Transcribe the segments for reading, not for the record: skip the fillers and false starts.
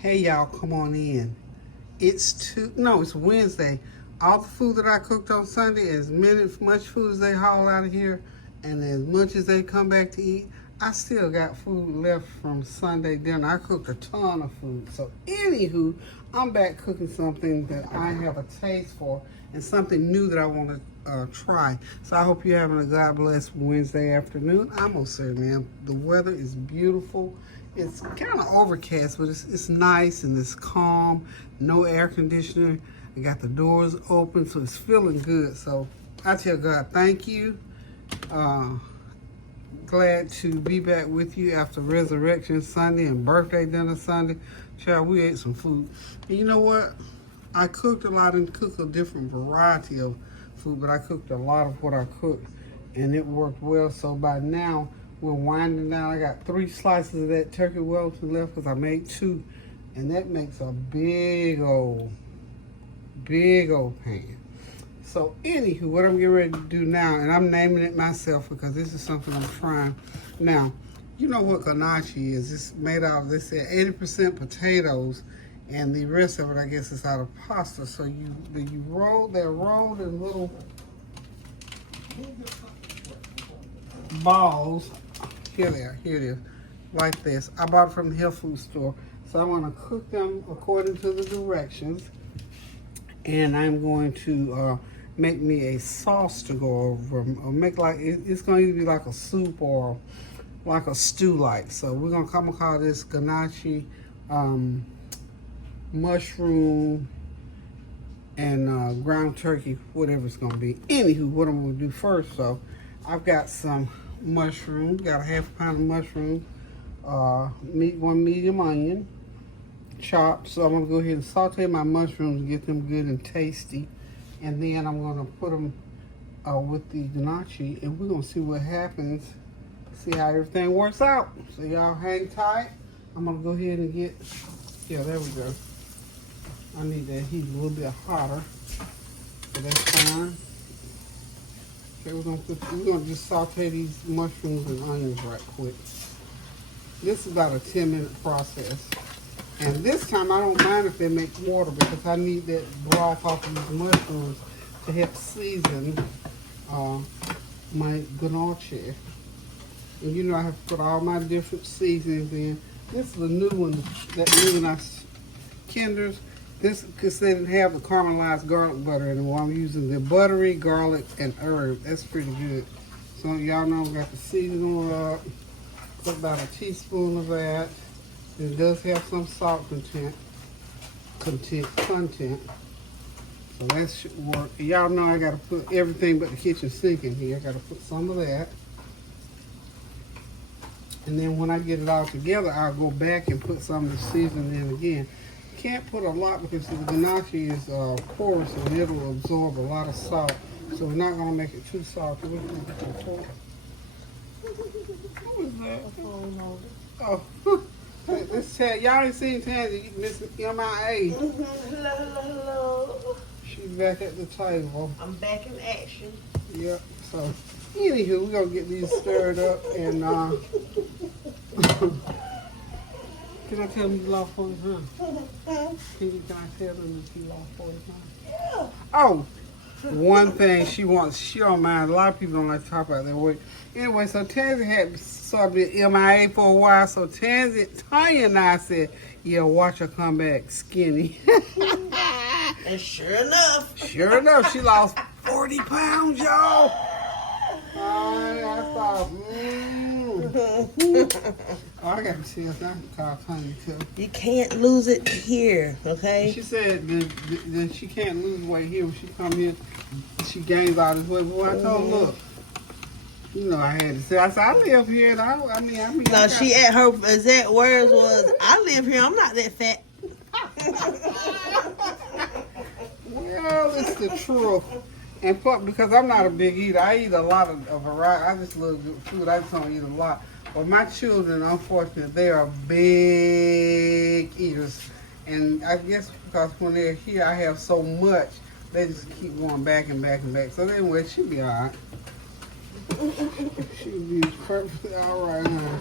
Hey y'all, come on in. It's Wednesday. All the food that I cooked on Sunday, much food as they haul out of here, and as much as they come back to eat, I still got food left from Sunday dinner. I cooked a ton of food. So anywho, I'm back cooking something that I have a taste for and something new that I want to try. So I hope you're having a God bless Wednesday afternoon. I'm gonna say, man, the weather is beautiful. It's kind of overcast, but it's nice and it's calm. No air conditioner. I got the doors open, so it's feeling good. So I tell God, thank you. Glad to be back with you after Resurrection Sunday and birthday dinner Sunday. Child, we ate some food. And you know what? I cooked a lot and cooked a different variety of food, but I cooked a lot of what I cooked, and it worked well. So by now, we're winding down. I got 3 slices of that turkey Wellington left because I made 2, and that makes a big old pan. So anywho, what I'm getting ready to do now, and I'm naming it myself because this is something I'm trying. Now, you know what Gnocchi is. It's made out of, they said 80% potatoes, and the rest of it, I guess, is out of pasta. So they're rolled in little balls. Here it is, like this. I bought it from the health food store. So I'm gonna cook them according to the directions. And I'm going to make me a sauce to go over them. Or make like, it's going to be like a soup or like a stew like. So we're going to call this Gnocchi mushroom and ground turkey, whatever it's going to be. Anywho, what I'm going to do first, so I've got some mushrooms, got a half pound of mushrooms, 1 medium onion, chopped. So I'm going to go ahead and saute my mushrooms and get them good and tasty. And then I'm going to put them with the gnocchi, and we're going to see what happens, see how everything works out. So y'all hang tight. I'm going to go ahead and yeah, there we go. I need that heat a little bit hotter, so that's fine. Okay, we're going to just saute these mushrooms and onions right quick. This is about a 10-minute process. And this time I don't mind if they make water because I need that broth off of these mushrooms to help season my gnocchi. And you know I have to put all my different seasonings in. This is a new one, that new one Kinder's. This, because they didn't have the caramelized garlic butter anymore. I'm using the buttery garlic and herb. That's pretty good. So y'all know we got the seasoning up. Put about a teaspoon of that. It does have some salt content. So that should work. Y'all know I gotta put everything but the kitchen sink in here. I gotta put some of that. And then when I get it all together, I'll go back and put some of the seasoning in again. Can't put a lot because the gnocchi is porous and it'll absorb a lot of salt. So we're not gonna make it too salty. What was that? Oh. Y'all ain't seen Tansy, Miss MIA. Hello. She's back at the table. I'm back in action. Yep. So, anywho, we're gonna get these stirred up and can I tell them you lost 40 pounds? Can I tell them that you lost 40 pounds? Yeah. Oh, one thing she don't mind. A lot of people don't like to talk about their weight. Anyway, so Tansy had started MIA for a while. So Tanya and I said, yeah, watch her come back skinny. And sure enough, she lost 40 pounds, y'all. I thought, Oh, I got to see if I can call Tanya too. You can't lose it here, okay? She said that she can't lose weight here. When she come in, she gains all this weight. Boy, I told her, look, you know I had to say. I said, I live here. And I mean. No, she at her exact words was, I live here. I'm not that fat. Well, it's the truth. And because I'm not a big eater, I eat a lot of variety. I just love good food. I just don't eat a lot. But my children, unfortunately, they are big eaters. And I guess because when they're here, I have so much, they just keep going back and back and back. So anyway, she'll be all right. She'll be perfectly all right, huh?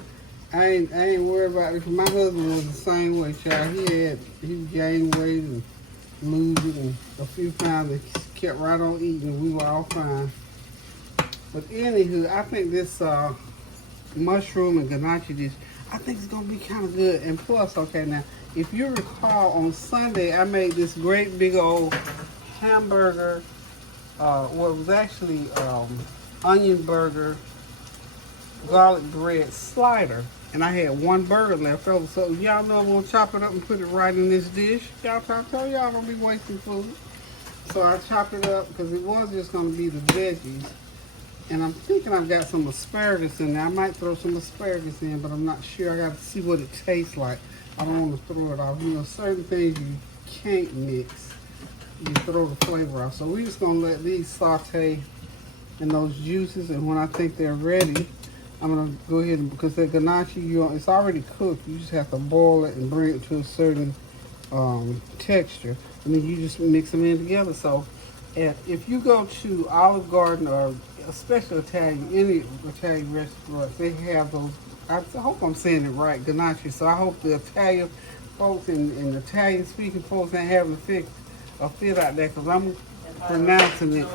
I ain't worried about it. 'Cause my husband was the same way, child. He gained weight and lose it and a few pounds and kept right on eating. We were all fine. But anywho, I think this mushroom and gnocchi dish, I think it's gonna be kind of good. And plus, okay, now if you recall, on Sunday I made this great big old hamburger. Well, it was actually onion burger, garlic bread slider, and I had one burger left over. So y'all know I'm gonna chop it up and put it right in this dish. Y'all tell y'all don't be wasting food. So I chopped it up because it was just gonna be the veggies. And I'm thinking I've got some asparagus in there. I might throw some asparagus in, but I'm not sure. I got to see what it tastes like. I don't want to throw it off. You know, certain things you can't mix. You throw the flavor off. So we're just going to let these saute in those juices. And when I think they're ready, I'm going to go ahead and, because the gnocchi, it's already cooked. You just have to boil it and bring it to a certain texture. And then you just mix them in together. So if you go to Olive Garden or especially Italian, any Italian restaurants, they have those. I hope I'm saying it right, gnocchi. So I hope the Italian folks and Italian speaking folks ain't having a fit out there, because I'm pronouncing it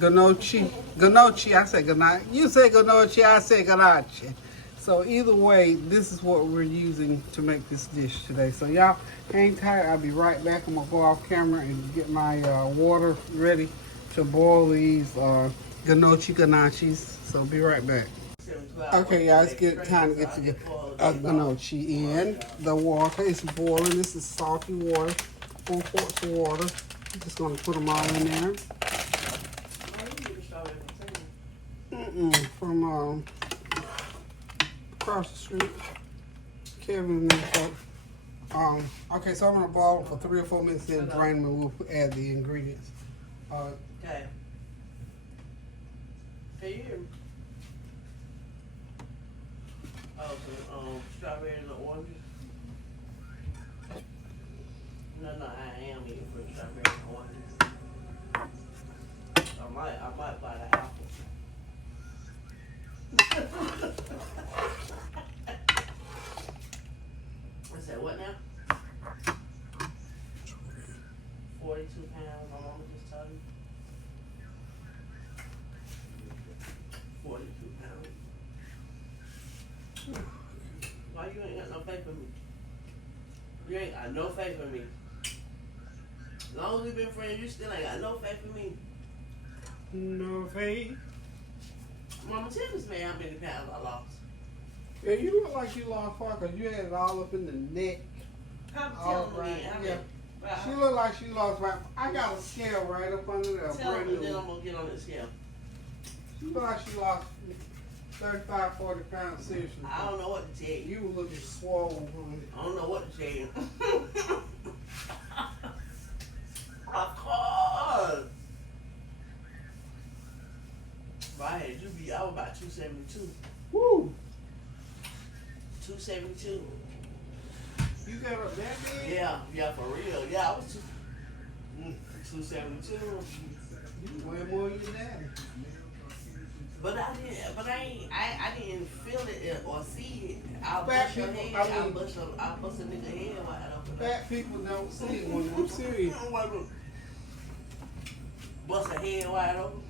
gnocchi. Gnocchi, I say gnocchi. You say gnocchi, I say gnocchi. So either way, this is what we're using to make this dish today. So y'all hang tight. I'll be right back. I'm gonna go off camera and get my water ready to boil these gnocchis. So be right back. Okay, guys, time to get the gnocchi in. The water is boiling. This is salty water, 4 quarts of water. I'm just gonna put them all in there. From across the street, Kevin and them folks. Okay, so I'm gonna boil for 3 or 4 minutes, then drain them, and we'll add the ingredients. Okay. Can you hear me? Oh, some strawberries and oranges? No, I am eating for strawberries and oranges. I might buy the apple. I said, what now? 42 pounds, my mama just told me. 42 pounds. Why you ain't got no faith in me? You ain't got no faith in me. As long as we've been friends, you still ain't got no faith in me. No faith. Mama, tell this man how many pounds I lost. Yeah, you look like you lost far because you had it all up in the neck. Come All tell me. right, yeah. She look like she lost right. I got a scale right up under there. Tell me, then I'm gonna get on the scale. She look like she lost 35, 40 pounds, seriously. I don't know what to tell you. You were looking swollen, honey. I don't know what to tell you. Of course. But I had you be, I was about 272. Woo! 272. You got up that big? Yeah, for real. Yeah, I was 272. You weigh more than your daddy. But I didn't feel it or see it. I'll Fat bust your people, head. I mean- I'll bust a nigga head wide open. Fat people don't see it when I'm serious. Bust a head wide open.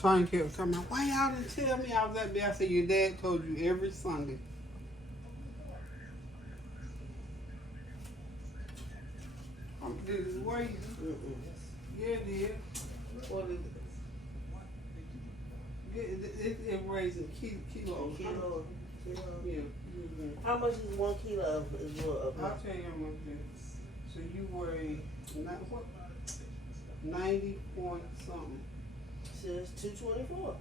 Tony kept coming, why y'all didn't tell me I was that big? I said, your dad told you every Sunday. Did it weigh you? Yeah, it did. What is it? It weighs in kilos. Kilo. Yeah. Mm-hmm. How much is 1 kilo? Is what? I'll tell you how much it is. So you weigh, 90 point something. Says 224.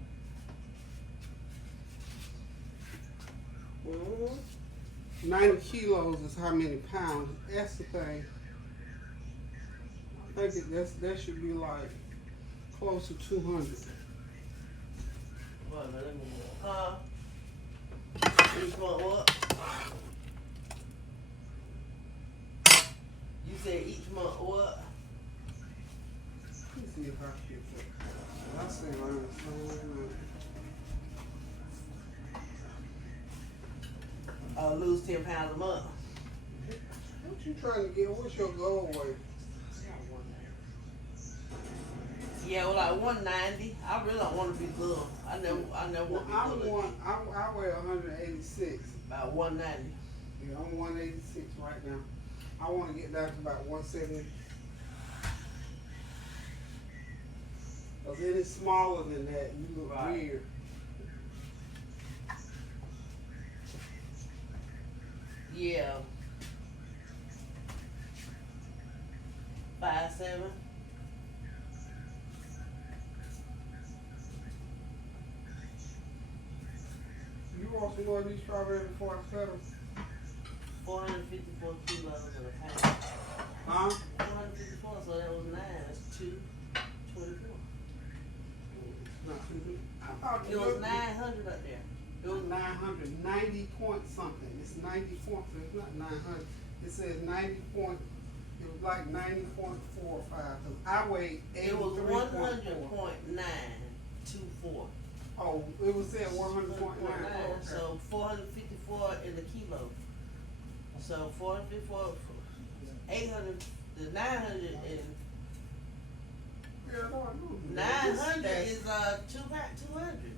Mm-hmm. 90 kilos is how many pounds? That's the thing. I think that should be like close to 200. What, let me know. Each month what? You said each month what? Let me see if I can get that. I I say around Lose 10 pounds a month. what you trying to get? What's your goal weight? Yeah, well, like 190. I really don't want to be little. I never want to be little. I weigh 186. About 190. Yeah, I'm 186 right now. I want to get down to about 170. Because any smaller than that, you look weird. Yeah. 5'7". You want some more of these strawberries before I cut them? 454 kilos in a pound. Huh? 454, so that was 9. That's 224. Not too good. I thought It was 900 up there. It was 990 point something. It's 90 points, so it's not 900. It says 90 point. It was like 90.45. I weighed 83.4. It was 100.924. Oh, it was said 100.9. Okay. So 454 in the kilo. So 454, 800, the 900 and Yeah, no, I know. 900 is 200.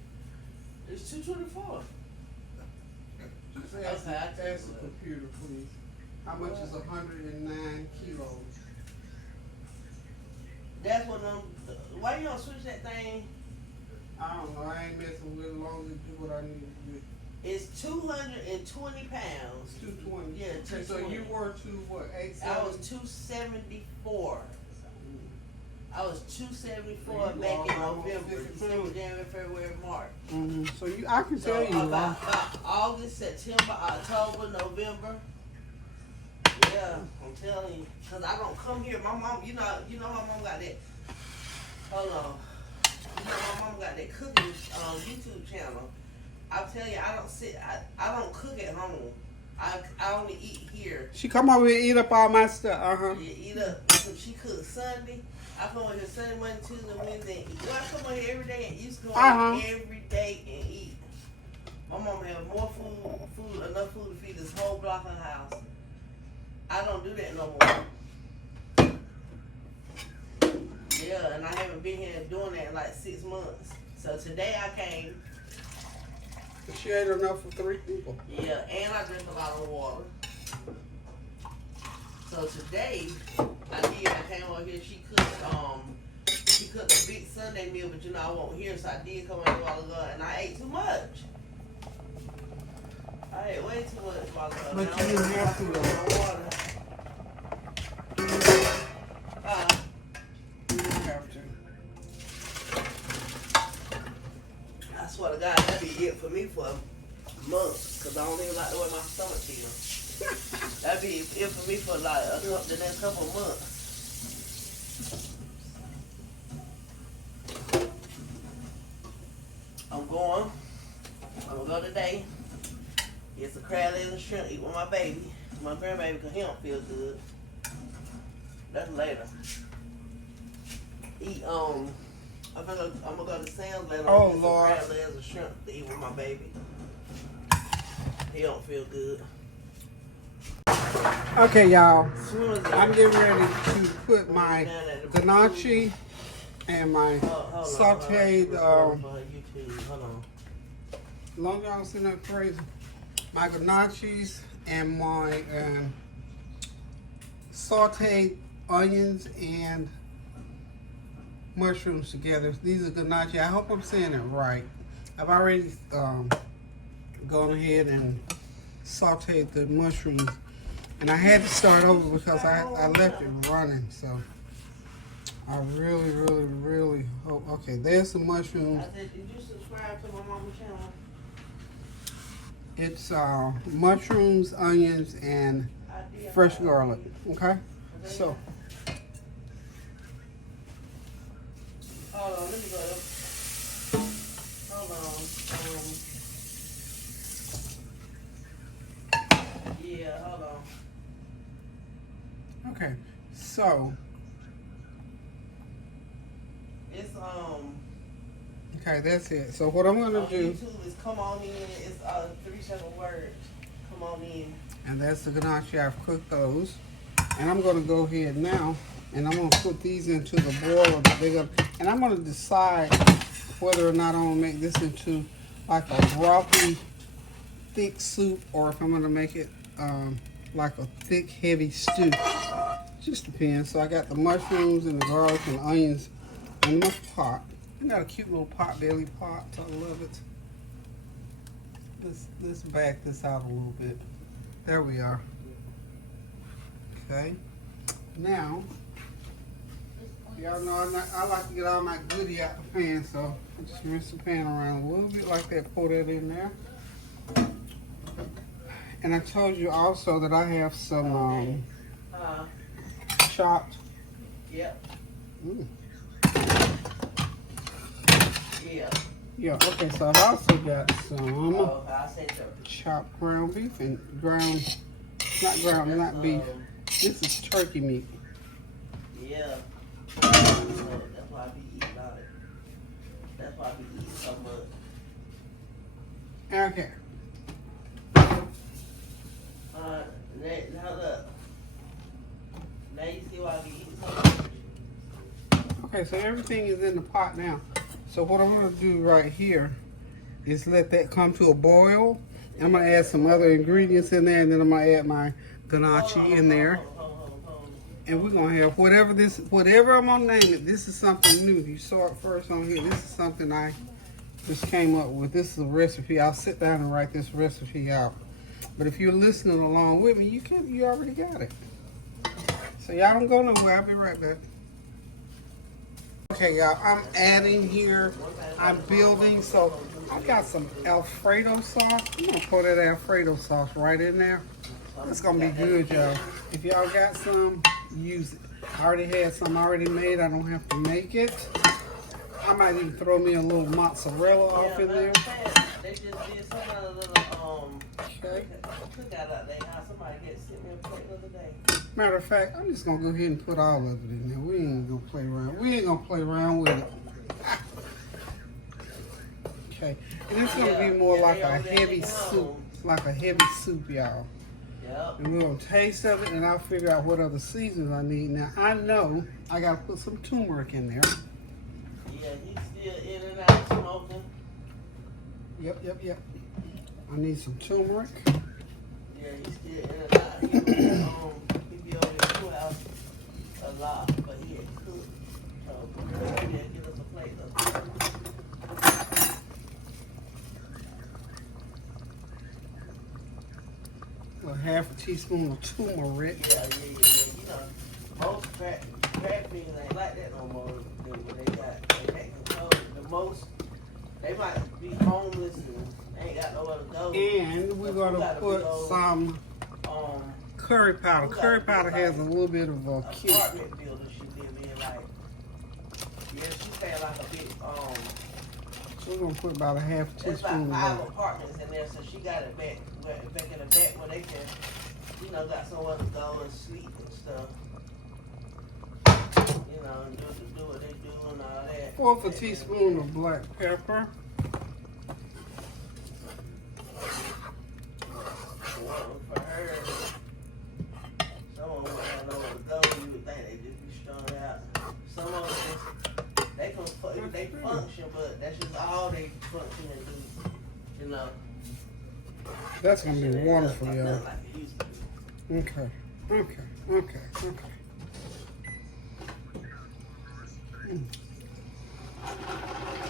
It's 224. Just Okay, ask I the computer, please. How much is 109 kilos? That's what why you don't switch that thing? I don't know. I ain't messing with it as long as it do what I need to do. It's 220 pounds. 220. Yeah, So 220. you were to what? 87? I was 274. I was 274 So you back in almost November, 50 December, pounds. January, February, March. Mm-hmm. So I can So tell you. about August, September, October, November. Yeah, I'm telling you, cause I don't come here. My mom, you know, my mom got that. Hold on, you know, my mom got that cooking YouTube channel. I'm telling you, I don't cook at home. I only eat here. She come over here and eat up all my stuff. Yeah, eat up. So she cooks Sunday. I come over here Sunday, Monday, Tuesday, Wednesday, and eat. Well, I come over here every day and used to come over here every day and eat. My mom had more enough food to feed this whole block of the house. I don't do that no more. Yeah, and I haven't been here doing that in like 6 months. So today I came. She ate enough for 3 people. Yeah, and I drink a lot of water. So today I came over here. She cooked a big Sunday meal, but you know I won't hear, so I did come in a while ago, and I ate too much. I ate way too much while ago. But you didn't have to though. Water. You didn't have to. I swear to God, that'd be it for me for months, because I don't even like the way my stomach feels. That'd be it for me for like the next couple of months. I'm gonna go today. Get some crab legs and shrimp, eat with my baby, my grandbaby, because he don't feel good. That's later. I'm gonna go to Sam's later. Oh, Get Lord. some crab legs and shrimp to eat with my baby. He don't feel good. Okay, y'all. Soon as I'm getting ready to put my gnocchi and my sauteed. Hold on. Long as y'all sitting there crazy. My gnocchis and my sauteed onions and mushrooms together. These are gnocchi. I hope I'm saying it right. I've already gone ahead and sauteed the mushrooms, and I had to start over because I left it running. So I really, really, really hope. Okay, there's some mushrooms. I said, did you subscribe to my mama's channel? It's mushrooms, onions, and fresh garlic. Okay, so. Hold on, let me go. Hold on. Yeah, hold on. Okay, so It's Okay, that's it. So what I'm gonna do, YouTube is come on in. It's 3 words. Come on in. and that's the gnocchi. I've cooked those, and I'm gonna go ahead now, and I'm gonna put these into the boiler. And I'm gonna decide whether or not I'm gonna make this into like a brothy, thick soup, or if I'm gonna make it like a thick, heavy stew. Just depends. So I got the mushrooms and the garlic and onions in my pot. I got a cute little pot belly pot. I love it. Let's back this out a little bit. There we are. Okay. Now, y'all know I like to get all my goodie out the pan, so I just rinse the pan around a little bit like that. Pour that in there. And I told you also that I have some chopped. Yep. Yeah. Yeah, okay, so I've also got some I say chopped ground beef and not beef. This is turkey meat. Yeah. That's why I be eating all it. That's why I be eating so much. Okay. Now look. Now you see why I be eating so much. Okay, so everything is in the pot now. So what I'm gonna do right here is let that come to a boil. I'm gonna add some other ingredients in there, and then I'm gonna add my gnocchi in there. And we're gonna have whatever I'm gonna name it. This is something new. You saw it first on here. This is something I just came up with. This is a recipe. I'll sit down and write this recipe out. But if you're listening along with me, you already got it. So y'all don't go nowhere. I'll be right back. Okay, y'all, I'm adding here, I'm building, so I got some Alfredo sauce. I'm gonna pour that Alfredo sauce right in there. It's gonna be good, y'all. If y'all got some, use it. I already had some already made, I don't have to make it. I might even throw me a little mozzarella off in there. They just did some other little cookout out there. Somebody sent me a plate the other day. Matter of fact, I'm just gonna go ahead and put all of it in there. We ain't gonna play around. We ain't gonna play around with it. Okay, and it's gonna be more like a heavy soup, y'all. Yep. And we're gonna taste of it, and I'll figure out what other seasons I need. Now I know I gotta put some turmeric in there. Yeah, he's still in and out smoking. Yep. I need some turmeric. Yeah, he's still in and out. He be over at the courthouse a lot, but he had cooked. So yeah, get us a plate of. Well, half a teaspoon of turmeric. Yeah. You know, most crack beans ain't like that no more. When they can't control it. The most, they might be homeless and ain't got nowhere to go. And we're gonna put some curry powder. Curry powder has a little bit of a kick. Apartment builder she live in, like, yeah, she paying like a big, So we're gonna put about a half there's teaspoon like of 5 that. apartments in there, so she got it back in the back where they can, you know, got somewhere to go and sleep and stuff. You know, and do what they do and all that. Fourth a teaspoon of black pepper. For her, someone wouldn't have nowhere to go. You would think they just be strung out. Some of them, they function, but that's just all they function and do. You know. That's gonna be wonderful, Like y'all. it used to be. Okay.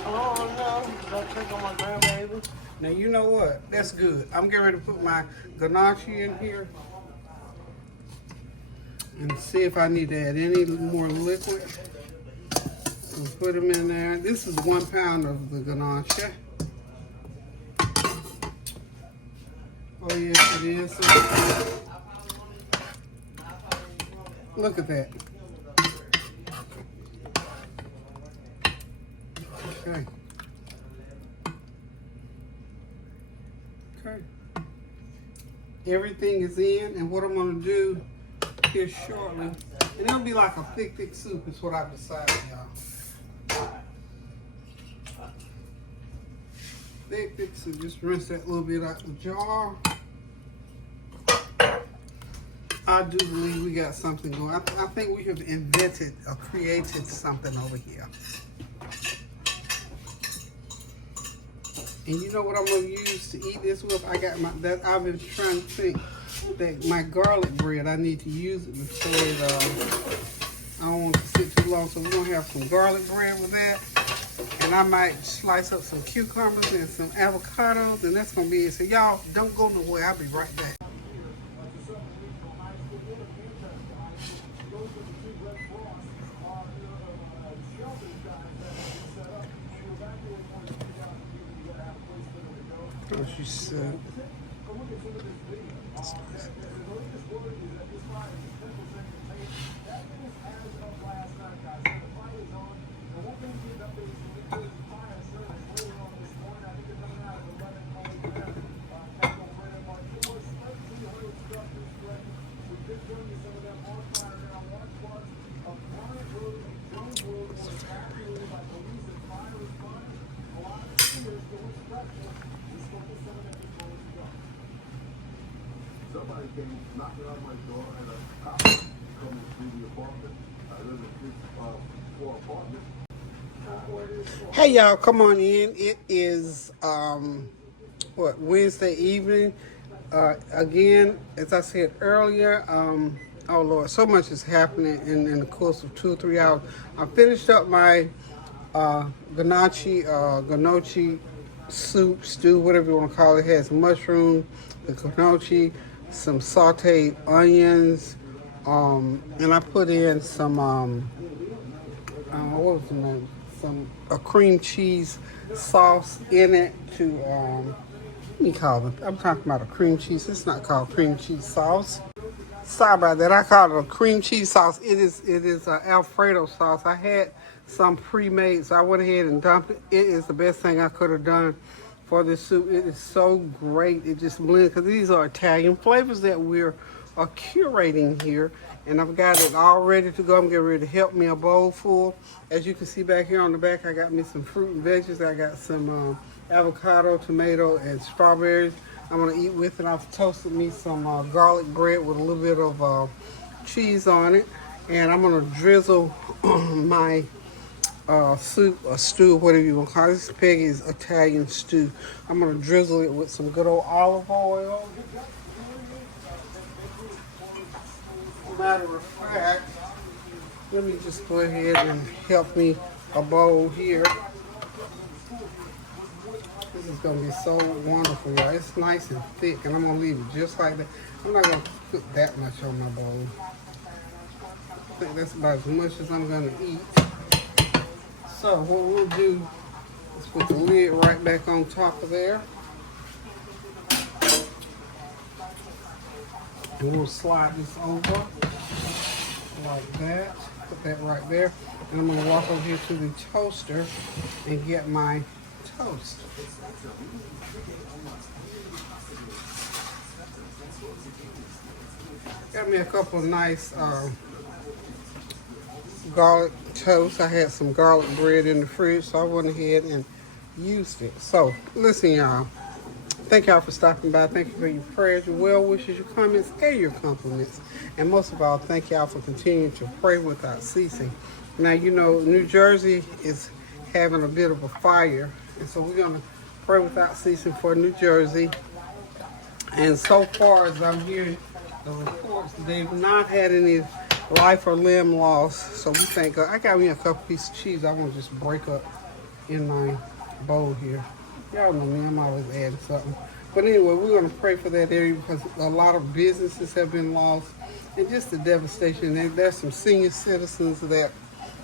Oh no, don't trick on my grandbaby. Now you know what? That's good. I'm getting ready to put my gnocchi in here and see if I need to add any more liquid. We'll put them in there. This is 1 pound of the gnocchi. Oh yes, it is. Look at that. Okay. Everything is in, and what I'm going to do here shortly, and it'll be like a thick soup is what I've decided, y'all. they fix it. Just rinse that little bit out the jar. I do believe we got something going. I think we have invented or created something over here. And you know what I'm gonna use to eat this with? I've been trying to think that my garlic bread, I need to use it before I don't want it to sit too long. So we're gonna have some garlic bread with that. And I might slice up some cucumbers and some avocados, and that's gonna be it. So y'all don't go nowhere. I'll be right back. Oh, she said. Somebody came knocking on my door and a cop coming through the apartment. I live in four apartments. Hey y'all, come on in. It is Wednesday evening. Again, as I said earlier, oh Lord, so much is happening in the course of 2 or 3 hours. I finished up my gnocchi soup, stew, whatever you want to call it. It has mushroom, the gnocchi, some sautéed onions, and I put in some what was the name? A cream cheese sauce in it to let me call it. I'm talking about a cream cheese. It's not called cream cheese sauce. Sorry about that. I call it a cream cheese sauce. It is Alfredo sauce. I had some pre-made, so I went ahead and dumped it. It is the best thing I could have done for this soup. It is so great. It just blends, because these are Italian flavors that we're curating here. And I've got it all ready to go. I'm getting ready to help me a bowl full. As you can see back here on the back, I got me some fruit and veggies. I got some avocado, tomato, and strawberries I'm going to eat with it. I've toasted me some garlic bread with a little bit of cheese on it. And I'm going to drizzle my soup or stew, whatever you want to call it. This is Peggy's Italian stew. I'm going to drizzle it with some good old olive oil. Matter of fact, let me just go ahead and help me a bowl here. This is going to be so wonderful, y'all. It's nice and thick, and I'm going to leave it just like that. I'm not going to put that much on my bowl. I think that's about as much as I'm going to eat. So what we'll do is put the lid right back on top of there. And we'll slide this over like that. Put that right there. And I'm going to walk over here to the toaster and get my toast. Got me a couple of nice garlic toast. I had some garlic bread in the fridge, so I went ahead and used it. So, listen, y'all. Thank y'all for stopping by. Thank you for your prayers, your well wishes, your comments, and your compliments. And most of all, thank y'all for continuing to pray without ceasing. Now, you know, New Jersey is having a bit of a fire. And so we're going to pray without ceasing for New Jersey. And so far as I'm hearing the reports, they've not had any life or limb loss. So we thank God. I got me a couple pieces of cheese I want to just break up in my bowl here. Y'all know me, I'm always adding something. But anyway, we're going to pray for that area because a lot of businesses have been lost and just the devastation. There's some senior citizens that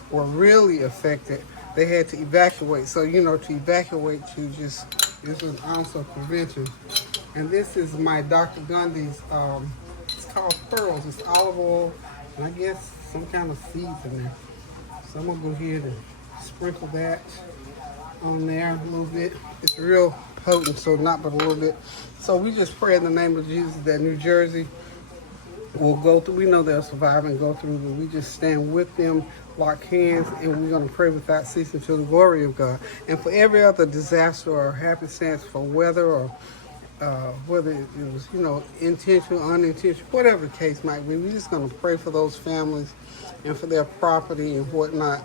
were really affected. They had to evacuate. So, you know, to evacuate, this is an ounce of prevention. And this is my Dr. Gundy's, it's called pearls. It's olive oil and I guess some kind of seeds in there. So I'm going to go ahead and sprinkle that on there a little bit. It's real potent, so not but a little bit. So we just pray in the name of Jesus that New Jersey will go through. We know they'll survive and go through, but we just stand with them, lock hands, and we're going to pray without ceasing to the glory of God. And for every other disaster or happenstance, for weather or whether it was, intentional, unintentional, whatever the case might be, we're just going to pray for those families and for their property and whatnot,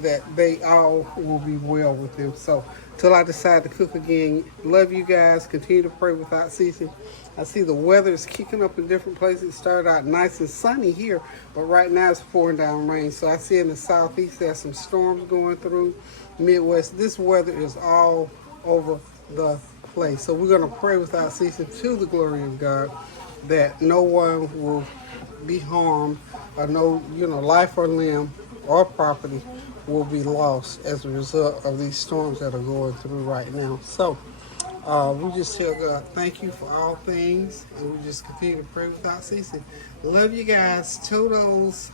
that they all will be well with them. So, till I decide to cook again, love you guys. Continue to pray without ceasing. I see the weather is kicking up in different places. It started out nice and sunny here, but right now it's pouring down rain. So I see in the southeast there's some storms going through. Midwest, this weather is all over the place. So we're going to pray without ceasing to the glory of God that no one will be harmed, or no, life or limb or property will be lost as a result of these storms that are going through right now. So we just tell God thank you for all things, and we just continue to pray without ceasing. Love you guys. Toodles.